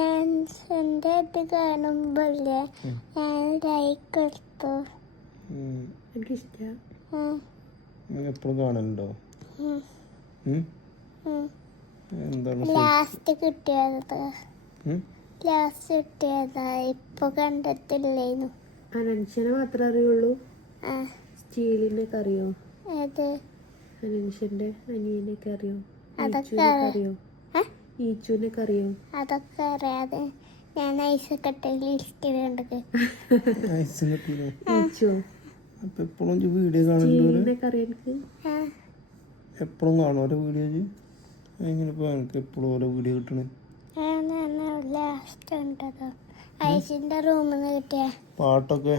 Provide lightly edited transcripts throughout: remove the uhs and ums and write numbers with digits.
ഹനാൻസിന്റെ ഇത് കാണുമ്പോഴേ ഞാൻ ലൈക്ക് എടുത്തു. എനിക്കിഷ്ടമാണ്. എപ്പോഴും കാണലുണ്ടോ? എന്താണ് ലാസ്റ്റ് കിട്ടിയതാ ഇപ്പൊ കണ്ടിട്ടില്ലേനു. അനൻഷനെ മാത്രമേ അറിയുള്ളൂ. സ്റ്റീലിനൊക്കെ അറിയോ? ഏത് അനൻഷന്റെ അനിയനൊക്കെ അറിയോ? അതൊക്കെ അറിയോ? ഈച്ചൂനൊക്കെ അറിയോ? അതൊക്കെ അറിയാതെ ഞാൻ ഐസൊക്കെ ലിസ്റ്റിലുണ്ട്. വീഡിയോ കാണുന്നുണ്ട്. അറിയാം. എപ്പോഴും കാണും ഓരോ വീഡിയോ. എങ്ങനെ എനിക്ക് എപ്പോഴും ഓരോ വീഡിയോ കിട്ടണേ? ലാസ്റ്റ് ഉണ്ടോ ഐസിന്റെ റൂമിൽ നിന്ന് കിട്ടിയ പാട്ടൊക്കെ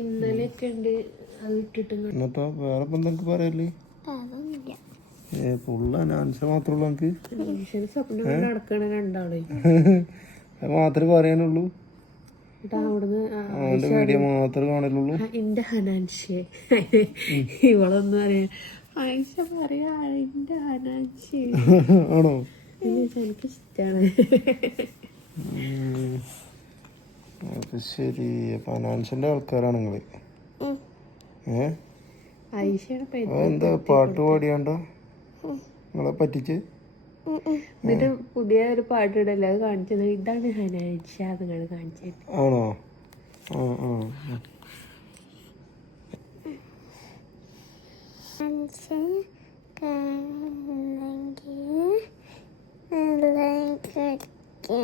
ഇന്നലെയൊക്കെ ഉണ്ട്. അത് ഇട്ടിട്ട് എന്നിട്ടോ വേറെ എന്തൊക്കെ പറയല്ലേ? അതൊന്നുമില്ല. ഫുള്ള് അനാൻസ മാത്രമേ എനിക്ക് സ്വപ്നം നടക്കണ രണ്ടാളെ അത് മാത്രമേ പറയാനുള്ളൂ. അവിടുന്ന് അവന്റെ വീഡിയോ മാത്രമേ കാണലുള്ളൂ. എന്റെ ഹനാൻഷെ ഇവളൊന്നും അറിയാൻ ആയിഷ പറയാ എന്റെ ഹനാൻഷെ ആണോ? എനിക്കിഷ്ടാണ്. അത് ശരി. അപ്പൊ അനാൻസിന്റെ ആൾക്കാരാണ് നിങ്ങള്. എന്താ പാട്ട് പാടിയാണ്ടോ നിങ്ങളെ പറ്റിച്ച്? എന്നിട്ട് പുതിയ ഒരു പാട്ടിടല്ല അത് കാണിച്ചത്. ഇതാണ് ഹനാൻഷ നിങ്ങൾ കാണിച്ചത്. ആണോ? ആ